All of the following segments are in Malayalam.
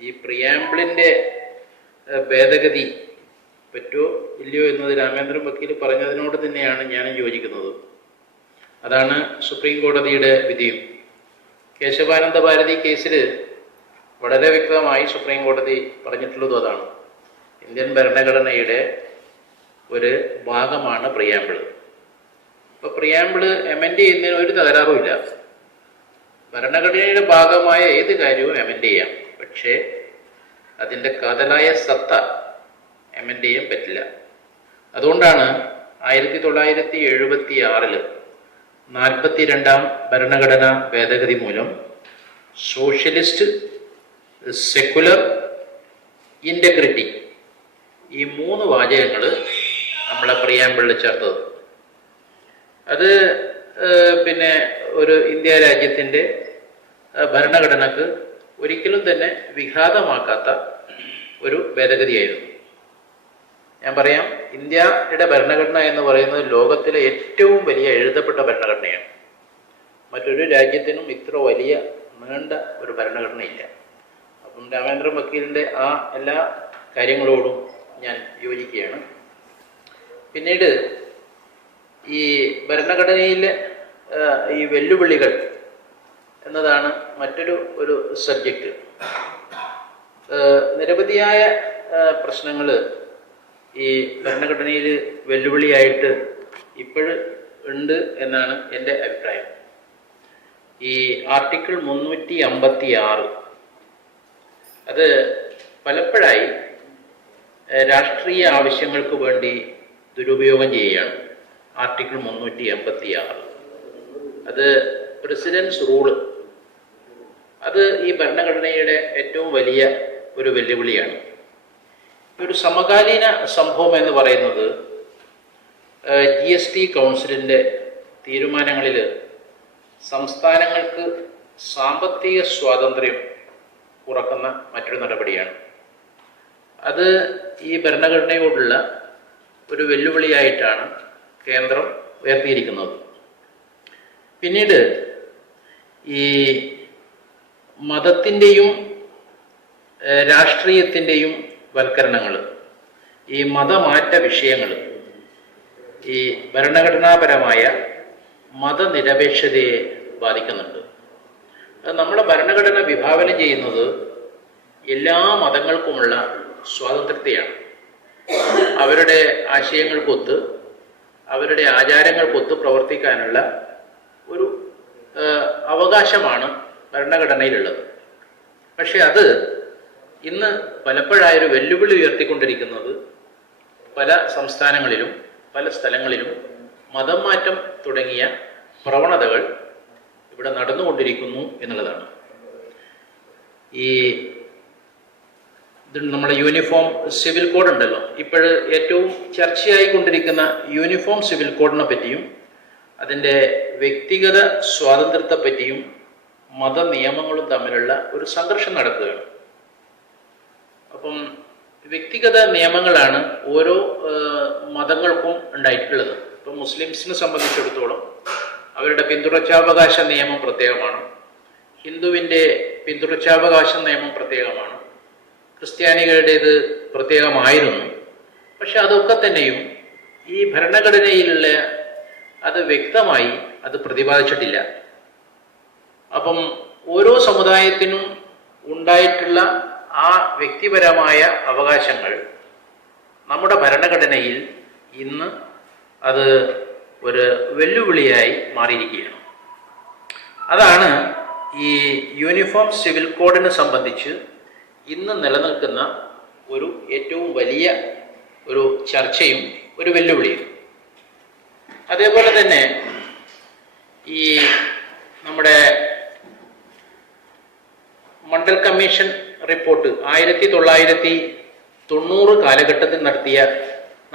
ഈ പ്രിയാമ്പിളിന്റെ ഭേദഗതി പറ്റുമോ ഇല്ലയോ എന്നത് രാമേന്ദ്രൻ വക്കീൽ പറഞ്ഞതിനോട് തന്നെയാണ് ഞാനും യോജിക്കുന്നത്. അതാണ് സുപ്രീം കോടതിയുടെ വിധിയും. കേശവാനന്ദ ഭാരതി കേസിൽ വളരെ വ്യക്തമായി സുപ്രീം കോടതി പറഞ്ഞിട്ടുള്ളതും അതാണ്. ഇന്ത്യൻ ഭരണഘടനയുടെ ഒരു ഭാഗമാണ് പ്രിയാമ്പിൾ അപ്പോൾ പ്രിയാമ്പിൾ എമെൻഡ് ചെയ്യുന്നതിന് ഒരു തകരാറുമില്ല ഭരണഘടനയുടെ ഭാഗമായ ഏത് കാര്യവും എമെൻഡ് ചെയ്യാം. പക്ഷേ അതിന്റെ കാതലായ സത്ത എം എൻ ഡിയും പറ്റില്ല. അതുകൊണ്ടാണ് ആയിരത്തി തൊള്ളായിരത്തി എഴുപത്തി ആറിൽ നാൽപ്പത്തി രണ്ടാം ഭരണഘടനാ ഭേദഗതി മൂലം സോഷ്യലിസ്റ്റ് സെക്കുലർ ഇന്റഗ്രിറ്റി ഈ മൂന്ന് വാചകങ്ങൾ നമ്മളെ പ്രിയാമ്പിളിൽ ചേർത്തത്. അത് പിന്നെ ഒരു ഇന്ത്യ രാജ്യത്തിന്റെ ഭരണഘടനക്ക് ഒരിക്കലും തന്നെ വിഘാതമാക്കാത്ത ഒരു ഭേദഗതിയായിരുന്നു. ഞാൻ പറയാം ഇന്ത്യയുടെ ഭരണഘടന എന്ന് പറയുന്നത് ലോകത്തിലെ ഏറ്റവും വലിയ എഴുതപ്പെട്ട ഭരണഘടനയാണ്. മറ്റൊരു രാജ്യത്തിനും ഇത്ര വലിയ നീണ്ട ഒരു ഭരണഘടനയില്ല. അപ്പം രാമേന്ദ്ര വക്കീലിന്റെ ആ എല്ലാ കാര്യങ്ങളോടും ഞാൻ യോജിക്കുകയാണ്. പിന്നീട് ഈ ഭരണഘടനയിലെ ഈ വെല്ലുവിളികൾ എന്നതാണ് മറ്റൊരു ഒരു സബ്ജക്റ്റ് നിരവധിയായ പ്രശ്നങ്ങൾ ഈ ഭരണഘടനയിൽ വെല്ലുവിളിയായിട്ട് ഇപ്പോഴും ഉണ്ട് എന്നാണ് എന്റെ അഭിപ്രായം. ഈ ആർട്ടിക്കിൾ മുന്നൂറ്റി അമ്പത്തി ആറ് അത് പലപ്പോഴായി രാഷ്ട്രീയ ആവശ്യങ്ങൾക്ക് വേണ്ടി ദുരുപയോഗം ചെയ്യുകയാണ്. ആർട്ടിക്കിൾ മുന്നൂറ്റി എൺപത്തി ആറ് അത് പ്രസിഡൻസ് റൂൾ അത് ഈ ഭരണഘടനയുടെ ഏറ്റവും വലിയ ഒരു വെല്ലുവിളിയാണ്. ഒരു സമകാലീന സംഭവം എന്ന് പറയുന്നത് ജി എസ് ടി കൗൺസിലിന്റെ തീരുമാനങ്ങളിൽ സംസ്ഥാനങ്ങൾക്ക് സാമ്പത്തിക സ്വാതന്ത്ര്യം ഉറക്കുന്ന മറ്റൊരു നടപടിയാണ്. അത് ഈ ഭരണഘടനയോടുള്ള ഒരു വെല്ലുവിളിയായിട്ടാണ് കേന്ദ്രം ഉയർത്തിയിരിക്കുന്നത്. പിന്നീട് ഈ മതത്തിന്റെയും രാഷ്ട്രീയത്തിന്റെയും വൽക്കരണങ്ങൾ ഈ മതമാറ്റ വിഷയങ്ങൾ ഈ ഭരണഘടനാപരമായ മതനിരപേക്ഷതയെ ബാധിക്കുന്നുണ്ട്. നമ്മുടെ ഭരണഘടന വിഭാവനം ചെയ്യുന്നത് എല്ലാ മതങ്ങൾക്കുമുള്ള സ്വാതന്ത്ര്യത്തെയാണ്. അവരുടെ ആശയങ്ങൾക്കൊത്ത് അവരുടെ ആചാരങ്ങൾക്കൊത്ത് പ്രവർത്തിക്കാനുള്ള ഒരു അവകാശമാണ് ഭരണഘടനയിലുള്ളത്. പക്ഷെ അത് ഇന്ന് പലപ്പോഴായൊരു വെല്ലുവിളി ഉയർത്തിക്കൊണ്ടിരിക്കുന്നത് പല സംസ്ഥാനങ്ങളിലും പല സ്ഥലങ്ങളിലും മതം മാറ്റം തുടങ്ങിയ പ്രവണതകൾ ഇവിടെ നടന്നുകൊണ്ടിരിക്കുന്നു എന്നുള്ളതാണ്. ഈ നമ്മുടെ യൂണിഫോം സിവിൽ കോഡ് ഉണ്ടല്ലോ. ഇപ്പോഴ് ഏറ്റവും ചർച്ചയായി കൊണ്ടിരിക്കുന്ന യൂണിഫോം സിവിൽ കോഡിനെ പറ്റിയും അതിന്റെ വ്യക്തിഗത സ്വാതന്ത്ര്യത്തെ പറ്റിയും മത നിയമങ്ങളും തമ്മിലുള്ള ഒരു സംഘർഷം നടക്കുകയാണ്. അപ്പം വ്യക്തിഗത നിയമങ്ങളാണ് ഓരോ മതങ്ങൾക്കും ഉണ്ടായിട്ടുള്ളത്. ഇപ്പം മുസ്ലിംസിനെ സംബന്ധിച്ചിടത്തോളം അവരുടെ പിന്തുടർച്ചാവകാശ നിയമം പ്രത്യേകമാണ്. ഹിന്ദുവിന്റെ പിന്തുടർച്ചാവകാശ നിയമം പ്രത്യേകമാണ്. ക്രിസ്ത്യാനികളുടേത് പ്രത്യേകമായിരുന്നു. പക്ഷെ അതൊക്കെ തന്നെയും ഈ ഭരണഘടനയിലുള്ള അത് വ്യക്തമായി അത് പ്രതിപാദിച്ചിട്ടില്ല. അപ്പം ഓരോ സമുദായത്തിനും ഉണ്ടായിട്ടുള്ള ആ വ്യക്തിപരമായ അവകാശങ്ങൾ നമ്മുടെ ഭരണഘടനയിൽ ഇന്ന് അത് ഒരു വെല്ലുവിളിയായി മാറിയിരിക്കുകയാണ്. അതാണ് ഈ യൂണിഫോം സിവിൽ കോഡിനെ സംബന്ധിച്ച് ഇന്ന് നിലനിൽക്കുന്ന ഒരു ഏറ്റവും വലിയ ഒരു ചർച്ചയും ഒരു വെല്ലുവിളിയും. അതേപോലെ തന്നെ ഈ നമ്മുടെ മണ്ഡൽ കമ്മീഷൻ റിപ്പോർട്ട്. ആയിരത്തി തൊള്ളായിരത്തി തൊണ്ണൂറ് കാലഘട്ടത്തിൽ നടത്തിയ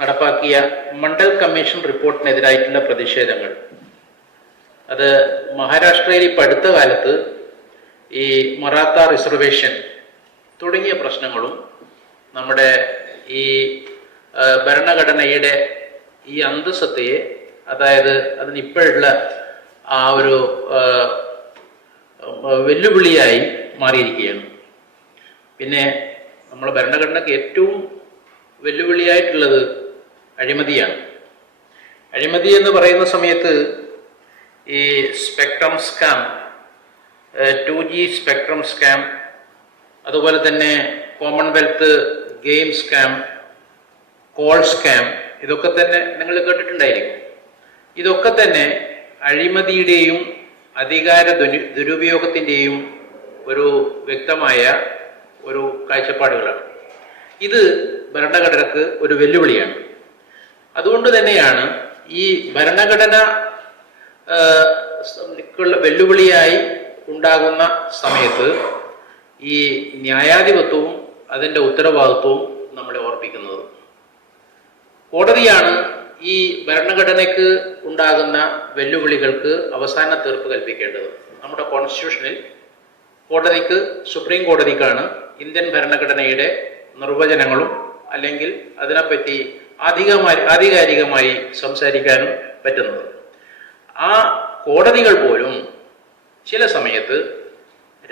നടപ്പാക്കിയ മണ്ഡൽ കമ്മീഷൻ റിപ്പോർട്ടിനെതിരായിട്ടുള്ള പ്രതിഷേധങ്ങൾ. അത് മഹാരാഷ്ട്രയിൽ ഇപ്പം അടുത്ത കാലത്ത് ഈ മറാത്ത റിസർവേഷൻ തുടങ്ങിയ പ്രശ്നങ്ങളും നമ്മുടെ ഈ ഭരണഘടനയുടെ ഈ അന്തസ്സത്തെയെ അതായത് അതിന് ഇപ്പോഴുള്ള ആ ഒരു വെല്ലുവിളിയായി മാറിയിരിക്കുകയാണ്. പിന്നെ നമ്മൾ ഭരണഘടനയ്ക്ക് ഏറ്റവും വെല്ലുവിളിയായിട്ടുള്ളത് അഴിമതിയാണ്. അഴിമതി എന്ന് പറയുന്ന സമയത്ത് ഈ spectrum scam two G spectrum scam അതുപോലെ തന്നെ commonwealth game scam coal scam ഇതൊക്കെ തന്നെ നിങ്ങൾ കേട്ടിട്ടുണ്ടായിരിക്കും. ഇതൊക്കെ തന്നെ അഴിമതിയുടെയും അധികാര ദുരു- ദുരുപയോഗത്തിന്റെയും ഒരു വ്യക്തമായ ഒരു കാഴ്ചപ്പാടുകളാണ്. ഇത് ഭരണഘടനക്ക് ഒരു വെല്ലുവിളിയാണ്. അതുകൊണ്ട് തന്നെയാണ് ഈ ഭരണഘടന വെല്ലുവിളിയായി ഉണ്ടാകുന്ന സമയത്ത് ഈ ന്യായാധിപത്വവും അതിന്റെ ഉത്തരവാദിത്വവും നമ്മളെ ഓർപ്പിക്കുന്നത്. കോടതിയാണ് ഈ ഭരണഘടനയ്ക്ക് ഉണ്ടാകുന്ന വെല്ലുവിളികൾക്ക് അവസാന തീർപ്പ് കൽപ്പിക്കേണ്ടത്. നമ്മുടെ കോൺസ്റ്റിറ്റ്യൂഷനിൽ കോടതിക്ക് സുപ്രീം കോടതിക്കാണ് ഇന്ത്യൻ ഭരണഘടനയുടെ നിർവചനങ്ങളും അല്ലെങ്കിൽ അതിനെപ്പറ്റി അധികമായി ആധികാരികമായി സംസാരിക്കാനും പറ്റുന്നത്. ആ കോടതികൾ പോലും ചില സമയത്ത്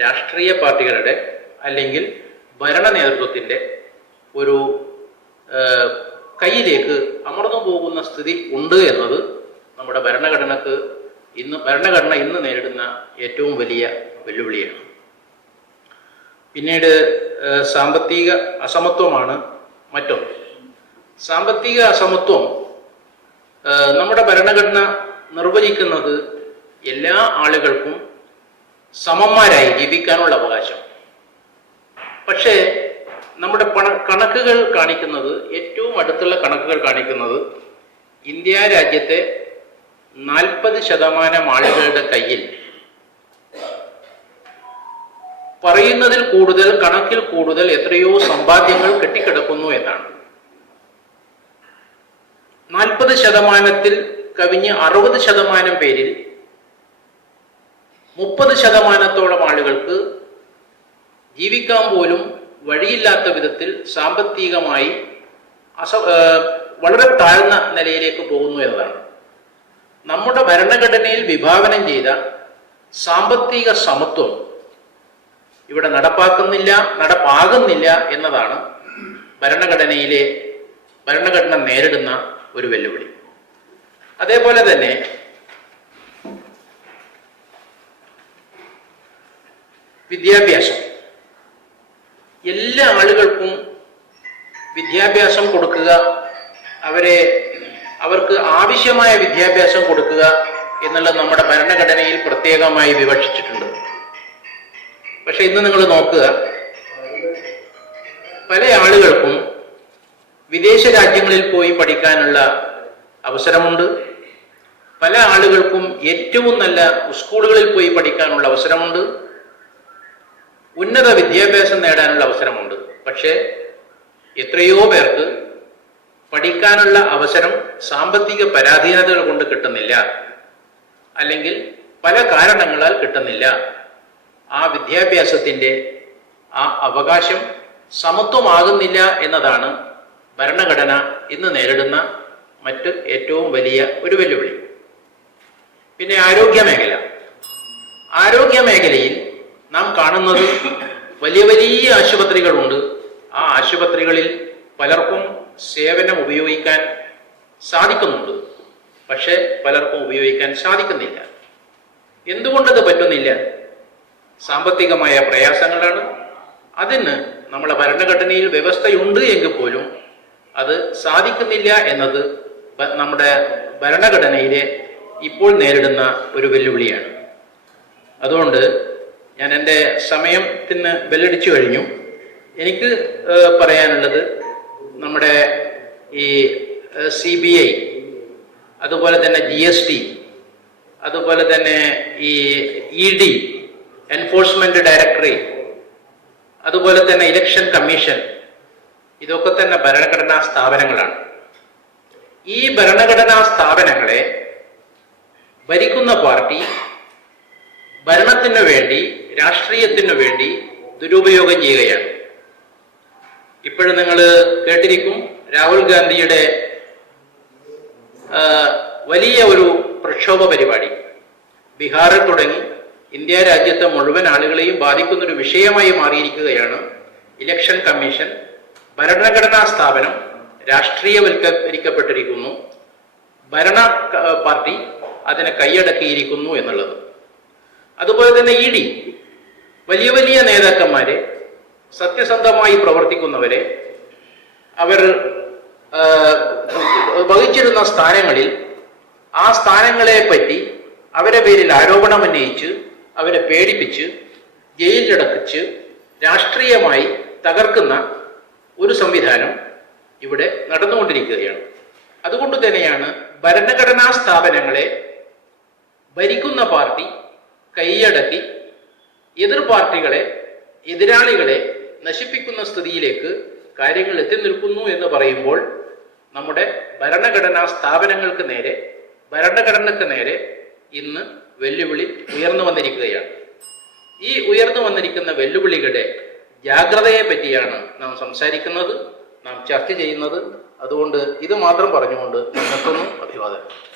രാഷ്ട്രീയ പാർട്ടികളുടെ അല്ലെങ്കിൽ ഭരണ നേതൃത്വത്തിന്റെ ഒരു കയ്യിലേക്ക് അമർന്നു പോകുന്ന സ്ഥിതി ഉണ്ട് എന്നത് നമ്മുടെ ഭരണഘടനക്ക് ഇന്ന് ഭരണഘടന ഇന്ന് നേരിടുന്ന ഏറ്റവും വലിയ വെല്ലുവിളിയാണ്. പിന്നീട് സാമ്പത്തിക അസമത്വമാണ് മറ്റൊന്ന്. സാമ്പത്തിക അസമത്വം നമ്മുടെ ഭരണഘടന നിർവചിക്കുന്നത് എല്ലാ ആളുകൾക്കും സമന്മാരായി ജീവിക്കാനുള്ള അവകാശം. പക്ഷേ നമ്മുടെ പണ കണക്കുകൾ കാണിക്കുന്നത് ഏറ്റവും അടുത്തുള്ള കണക്കുകൾ കാണിക്കുന്നത് ഇന്ത്യ രാജ്യത്തെ നാൽപ്പത് ശതമാനം ആളുകളുടെ കയ്യിൽ പറയുന്നതിൽ കൂടുതൽ കണക്കിൽ കൂടുതൽ എത്രയോ സമ്പാദ്യങ്ങൾ കെട്ടിക്കിടക്കുന്നു എന്നാണ്. നാൽപ്പത് ശതമാനത്തിൽ കവിഞ്ഞ് അറുപത് ശതമാനം പേരിൽ മുപ്പത് ശതമാനത്തോളം ആളുകൾക്ക് ജീവിക്കാൻ പോലും വഴിയില്ലാത്ത വിധത്തിൽ സാമ്പത്തികമായി അസ വളരെ താഴ്ന്ന നിലയിലേക്ക് പോകുന്നു എന്നതാണ്. നമ്മുടെ ഭരണഘടനയിൽ വിഭാവനം ചെയ്ത സാമ്പത്തിക സമത്വം ഇവിടെ നടപ്പാക്കുന്നില്ല നടപ്പാകുന്നില്ല എന്നതാണ് ഭരണഘടനയിലെ ഭരണഘടന നേരിടുന്ന ഒരു വെല്ലുവിളി. അതേപോലെ തന്നെ വിദ്യാഭ്യാസം. എല്ലാ ആളുകൾക്കും വിദ്യാഭ്യാസം കൊടുക്കുക അവരെ അവർക്ക് ആവശ്യമായ വിദ്യാഭ്യാസം കൊടുക്കുക എന്നുള്ളത് നമ്മുടെ ഭരണഘടനയിൽ പ്രത്യേകമായി വിവക്ഷിച്ചിട്ടുണ്ട്. പക്ഷെ ഇന്ന് നിങ്ങൾ നോക്കുക പല ആളുകൾക്കും വിദേശ രാജ്യങ്ങളിൽ പോയി പഠിക്കാനുള്ള അവസരമുണ്ട്. പല ആളുകൾക്കും ഏറ്റവും നല്ല സ്കൂളുകളിൽ പോയി പഠിക്കാനുള്ള അവസരമുണ്ട്. ഉന്നത വിദ്യാഭ്യാസം നേടാനുള്ള അവസരമുണ്ട്. പക്ഷേ എത്രയോ പേർക്ക് പഠിക്കാനുള്ള അവസരം സാമ്പത്തിക പരാധീനതകൾ കൊണ്ട് കിട്ടുന്നില്ല. അല്ലെങ്കിൽ പല കാരണങ്ങളാൽ കിട്ടുന്നില്ല. ആ വിദ്യാഭ്യാസത്തിന്റെ ആ അവകാശം സമത്വമാകുന്നില്ല എന്നതാണ് ഭരണഘടന ഇന്ന് നേരിടുന്ന മറ്റ് ഏറ്റവും വലിയ ഒരു വെല്ലുവിളി. പിന്നെ ആരോഗ്യ മേഖല. ആരോഗ്യ മേഖലയിൽ നാം കാണുന്നത് വലിയ വലിയ ആശുപത്രികളുണ്ട്. ആ ആശുപത്രികളിൽ പലർക്കും സേവനം ഉപയോഗിക്കാൻ സാധിക്കുന്നുണ്ട്. പക്ഷെ പലർക്കും ഉപയോഗിക്കാൻ സാധിക്കുന്നില്ല. എന്തുകൊണ്ടത് പറ്റുന്നില്ല? സാമ്പത്തികമായ പ്രയാസങ്ങളാണ്. അതിന് നമ്മളെ ഭരണഘടനയിൽ വ്യവസ്ഥയുണ്ട് എങ്കിൽ പോലും അത് സാധിക്കുന്നില്ല എന്നത് നമ്മുടെ ഭരണഘടനയിലെ ഇപ്പോൾ നേരിടുന്ന ഒരു വെല്ലുവിളിയാണ്. അതുകൊണ്ട് ഞാൻ എന്റെ സമയത്തിന് ബെല്ലടിച്ചു കഴിഞ്ഞു. എനിക്ക് പറയാനുള്ളത് നമ്മുടെ ഈ സി ബി ഐ അതുപോലെ തന്നെ ജി എസ് ടി അതുപോലെ തന്നെ ഈ ഇ ഡി എൻഫോഴ്സ്മെന്റ് ഡയറക്ടറേറ്റ് അതുപോലെ തന്നെ ഇലക്ഷൻ കമ്മീഷൻ ഇതൊക്കെ തന്നെ ഭരണഘടനാ സ്ഥാപനങ്ങളാണ്. ഈ ഭരണഘടനാ സ്ഥാപനങ്ങളെ ഭരിക്കുന്ന പാർട്ടി ഭരണത്തിനു വേണ്ടി രാഷ്ട്രീയത്തിനു വേണ്ടി ദുരുപയോഗം ചെയ്യുകയാണ്. ഇപ്പോഴും നിങ്ങൾ കേട്ടിരിക്കും രാഹുൽ ഗാന്ധിയുടെ വലിയ ഒരു പ്രക്ഷോഭ പരിപാടി. ബീഹാറിൽ തുടങ്ങി. ഇന്ത്യ രാജ്യത്തെ മുഴുവൻ ആളുകളെയും ബാധിക്കുന്ന ഒരു വിഷയമായി മാറിയിരിക്കുകയാണ് ഇലക്ഷൻ കമ്മീഷൻ. ഭരണഘടനാ സ്ഥാപനം രാഷ്ട്രീയവൽക്കരിക്കപ്പെട്ടിരിക്കുന്നു. ഭരണ പാർട്ടി അതിനെ കൈയടക്കിയിരിക്കുന്നു എന്നുള്ളത്. അതുപോലെ തന്നെ ഇ ഡി വലിയ വലിയ നേതാക്കന്മാരെ സത്യസന്ധമായി പ്രവർത്തിക്കുന്നവരെ അവർ വഹിച്ചിരുന്ന സ്ഥാനങ്ങളിൽ ആ സ്ഥാനങ്ങളെ പറ്റി അവരെ പേരിൽ ആരോപണം ഉന്നയിച്ച് അവരെ പേടിപ്പിച്ച് ജയിലിലടപ്പിച്ച് രാഷ്ട്രീയമായി തകർക്കുന്ന ഒരു സംവിധാനം ഇവിടെ നടന്നുകൊണ്ടിരിക്കുകയാണ്. അതുകൊണ്ട് തന്നെയാണ് ഭരണഘടനാ സ്ഥാപനങ്ങളെ ഭരിക്കുന്ന പാർട്ടി കൈയടക്കി എതിർ പാർട്ടികളെ എതിരാളികളെ നശിപ്പിക്കുന്ന സ്ഥിതിയിലേക്ക് കാര്യങ്ങൾ എത്തി നിൽക്കുന്നു എന്ന് പറയുമ്പോൾ നമ്മുടെ ഭരണഘടനാ സ്ഥാപനങ്ങൾക്ക് നേരെ ഭരണഘടനക്ക് നേരെ ഇന്ന് വെല്ലുവിളി ഉയർന്നു വന്നിരിക്കുകയാണ്. ഈ ഉയർന്നു വന്നിരിക്കുന്ന വെല്ലുവിളികളുടെ ജാഗ്രതയെ പറ്റിയാണ് നാം സംസാരിക്കുന്നത് നാം ചർച്ച ചെയ്യുന്നത്. അതുകൊണ്ട് ഇത് മാത്രം പറഞ്ഞുകൊണ്ട് നിർത്തുന്നു. അഭിവാദനം.